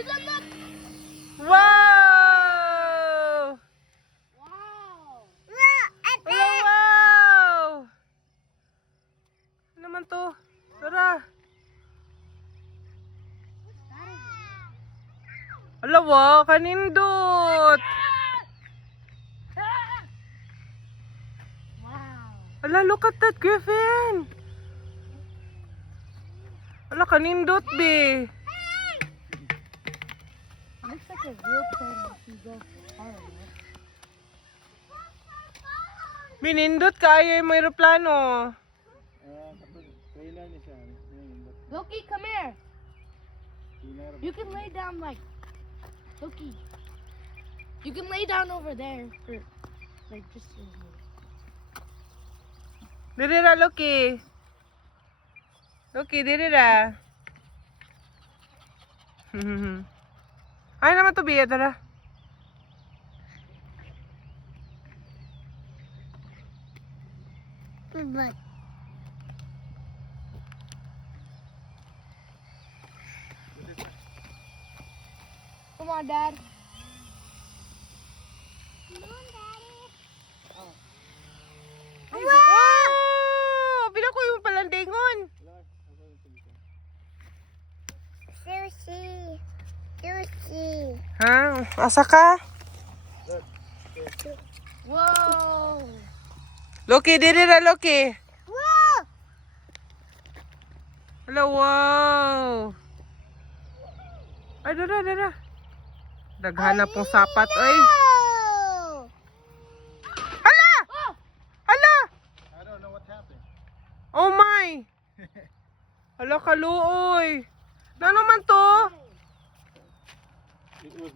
Look! Wow! Wow! Wow! Ano naman to? Tara. Ala, wow, kanindot. Wow! Ala, look at that griffin. Ala, kanindot, be. Looks like a real plane if you go far away. Minindot kayo yung may aeroplano. Loki, come here. You can lay down Loki. You can lay down over there for just a minute. Diri ra, Loki. Loki, diri ra. Ay naman to, Bia, tara. But come on, Dad. Come on, Daddy. Wow! Pinakuha mo palang dingon. Sushi. Sushi. Ha? Asa ka? Whoa. Loki, diri ra, Loki. Whoa. Hello, wow. Ay, dara, dara. Daghana pong sapat, oy. Hala! Oh. Hala! I don't know what happened. Oh my! Hala, kaluoy. Na naman to? It was